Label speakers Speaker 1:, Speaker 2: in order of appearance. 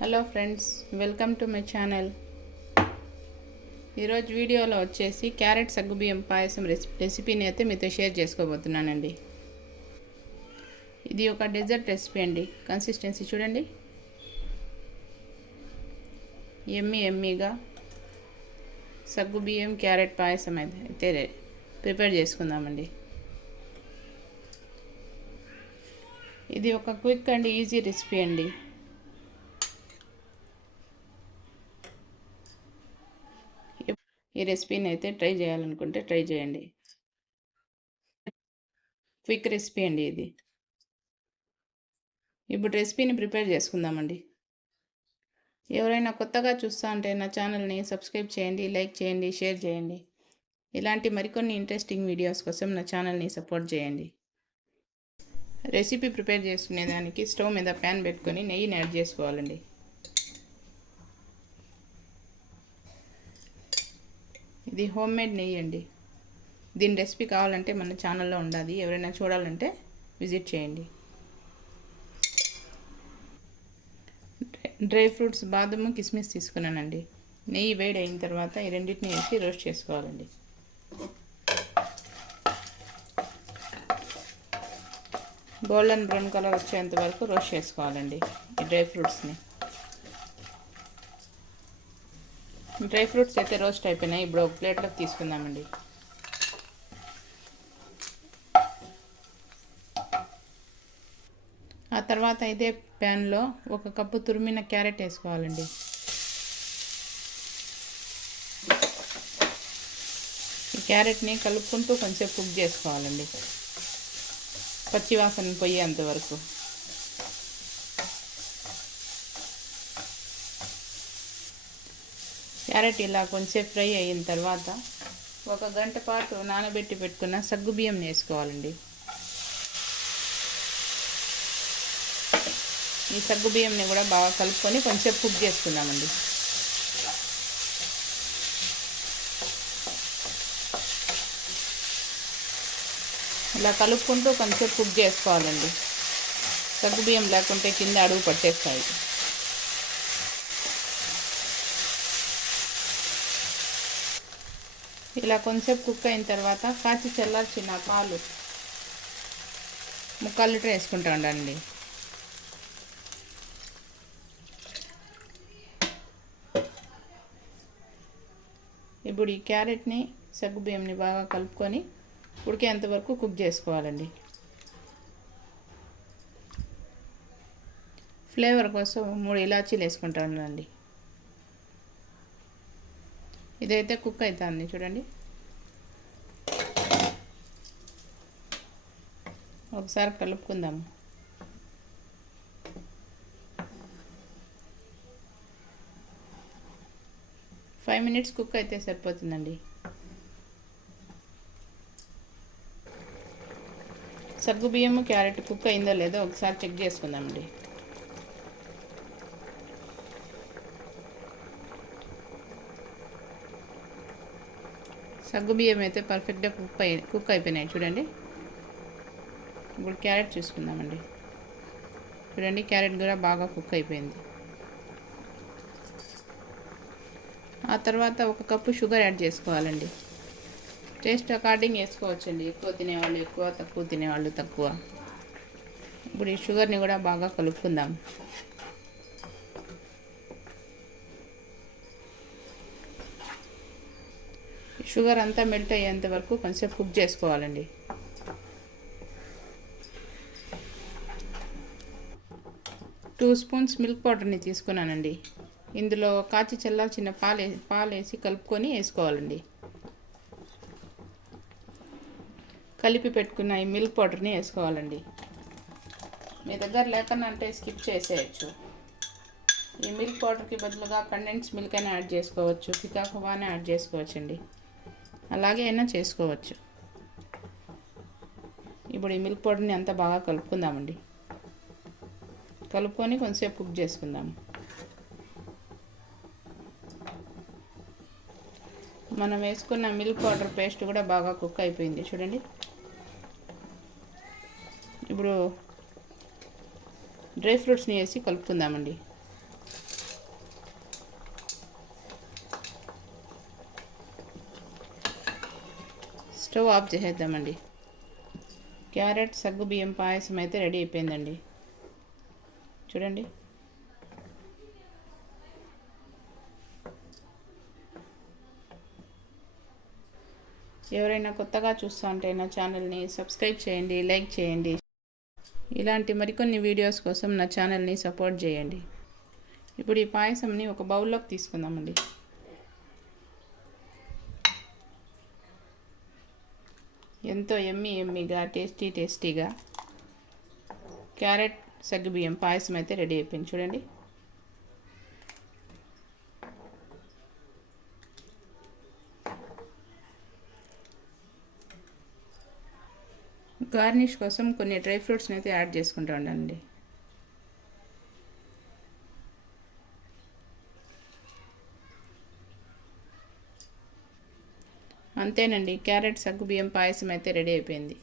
Speaker 1: Hello friends welcome to my channel. ఈరోజు వీడియోలో వచ్చేసి క్యారెట్ సగ్గుబియ్యం పాయసం రెసిపీ రెసిపీని అయితే మీతో షేర్ చేసుకోబోతున్నానండి. ఇది ఒక డెజర్ట్ రెసిపీ అండి. కన్సిస్టెన్సీ చూడండి. ఎమ్మి ఎమ్మీగా సగ్గుబియ్యం క్యారెట్ పాయసం అయితే అయితే ప్రిపేర్ చేసుకుందామండి. ఇది ఒక క్విక్ అండ్ ఈజీ రెసిపీ అండి. ఈ రెసిపీని అయితే ట్రై చేయాలనుకుంటే ట్రై చేయండి. క్విక్ రెసిపీ అండి ఇది. ఇప్పుడు రెసిపీని ప్రిపేర్ చేసుకుందామండి. ఎవరైనా కొత్తగా చూస్తా అంటే నా ఛానల్ని సబ్స్క్రైబ్ చేయండి లైక్ చేయండి షేర్ చేయండి. ఇలాంటి మరికొన్ని ఇంట్రెస్టింగ్ వీడియోస్ కోసం నా ఛానల్ని సపోర్ట్ చేయండి. రెసిపీ ప్రిపేర్ చేసుకునేదానికి స్టవ్ మీద ప్యాన్ పెట్టుకొని నెయ్యిని యాడ్ చేసుకోవాలండి. ఇది హోమ్ మేడ్ నెయ్యి అండి. దీని రెసిపీ కావాలంటే మన ఛానల్లో ఉండాలి. ఎవరైనా చూడాలంటే విజిట్ చేయండి. డ్రై ఫ్రూట్స్ బాదము కిస్మిస్ తీసుకున్నానండి. నెయ్యి వేడి అయిన తర్వాత ఈ రెండింటిని వేసి రోస్ట్ చేసుకోవాలండి. గోల్డెన్ బ్రౌన్ కలర్ వచ్చేంత వరకు రోస్ట్ చేసుకోవాలండి ఈ డ్రై ఫ్రూట్స్ని. డ్రై ఫ్రూట్స్ అయితే రోస్ట్ అయిపోయినాయి. ఇప్పుడు ఒక ప్లేట్లోకి తీసుకుందామండి. ఆ తర్వాత ఇదే ప్యాన్లో ఒక కప్పు తురిమిన క్యారెట్ వేసుకోవాలండి. ఈ క్యారెట్ని కలుపుకుంటూ కొంచెం కుక్ చేసుకోవాలండి. పచ్చివాసన పోయేంత వరకు. క్యారెట్ ఇలా కొంచెం ఫ్రై అయిన తర్వాత ఒక గంట పాటు నానబెట్టి పెట్టుకున్న సగ్గుబియ్యం వేసుకోవాలండి. ఈ సగ్గుబియ్యంని కూడా బాగా కలుపుకొని కొంచెం కుక్ చేసుకుందామండి. ఇలా కలుపుకుంటూ కొంచెం కుక్ చేసుకోవాలండి. సగ్గుబియ్యం లేకుంటే కింద అడుగు పట్టేస్తాయి. ఇలా కొంచెం కుక్ అయిన తర్వాత కాచి చల్లార్చిన పాలు ముక్కాలు లీటర్ వేసుకుంటా ఉండండి. ఇప్పుడు ఈ క్యారెట్ని సగ్గుబియ్యంని బాగా కలుపుకొని ఉడికేంత వరకు కుక్ చేసుకోవాలండి. ఫ్లేవర్ కోసం మూడు ఇలాచీలు వేసుకుంటానండి ఇదైతే కుక్ అవుతుంది చూడండి. ఒకసారి కలుపుకుందాము ఫైవ్ మినిట్స్ కుక్ అయితే సరిపోతుందండి. సగ్గుబియ్యము క్యారెట్ కుక్ అయిందో లేదో ఒకసారి చెక్ చేసుకుందామండి. సగ్గు బియ్యం అయితే పర్ఫెక్ట్గా కుక్ అయి కుక్ అయిపోయినాయి. చూడండి. ఇప్పుడు క్యారెట్ చూసుకుందామండి. చూడండి క్యారెట్ కూడా బాగా కుక్ అయిపోయింది. ఆ తర్వాత ఒక కప్పు షుగర్ యాడ్ చేసుకోవాలండి. టేస్ట్ అకార్డింగ్ వేసుకోవచ్చండి ఎక్కువ తినేవాళ్ళు ఎక్కువ తక్కువ తినేవాళ్ళు తక్కువ. ఇప్పుడు ఈ షుగర్ని కూడా బాగా కలుపుకుందాం. షుగర్ అంతా మెల్ట్ అయ్యేంత వరకు కొంచెం కుక్ చేసుకోవాలండి. టూ స్పూన్స్ మిల్క్ పౌడర్ని తీసుకున్నానండి. ఇందులో కాచి చల్లార్చిన పాలు పాలు వేసి కలుపుకొని వేసుకోవాలండి. కలిపి పెట్టుకున్న ఈ మిల్క్ పౌడర్ని వేసుకోవాలండి. మీ దగ్గర లేకనంటే స్కిప్ చేసేయచ్చు. ఈ మిల్క్ పౌడర్కి బదులుగా కండెన్స్ మిల్క్ అయినా యాడ్ చేసుకోవచ్చు పికాకువానే యాడ్ చేసుకోవచ్చండి. అలాగే అయినా చేసుకోవచ్చు. ఇప్పుడు ఈ మిల్క్ పౌడర్ని అంతా బాగా కలుపుకుందామండి. కలుపుకొని కొంచెంసేపు కుక్ చేసుకుందాము. మనం వేసుకున్న మిల్క్ పౌడర్ పేస్ట్ కూడా బాగా కుక్ అయిపోయింది. చూడండి. ఇప్పుడు డ్రై ఫ్రూట్స్ని వేసి కలుపుకుందామండి. స్టవ్ ఆఫ్ చేసేద్దామండి. క్యారెట్ సగ్గు బియ్యం పాయసం అయితే రెడీ అయిపోయిందండి. చూడండి. ఎవరైనా కొత్తగా చూస్తా ఉంటే నా ఛానల్ని సబ్స్క్రైబ్ చేయండి లైక్ చేయండి. ఇలాంటి మరికొన్ని వీడియోస్ కోసం నా ఛానల్ని సపోర్ట్ చేయండి. ఇప్పుడు ఈ పాయసంని ఒక బౌల్లోకి తీసుకుందామండి. ఎంతో ఎమ్మి ఎమ్మిగా టేస్టీ టేస్టీగా. క్యారెట్ సగ్గుబియ్యం పాయసం అయితే రెడీ అయిపోయింది. చూడండి. గార్నిష్ కోసం కొన్ని డ్రై ఫ్రూట్స్ని అయితే యాడ్ చేసుకుంటా ఉండండి. అంతేనండి. క్యారెట్ సగ్గు బియ్యం పాయసం అయితే రెడీ అయిపోయింది.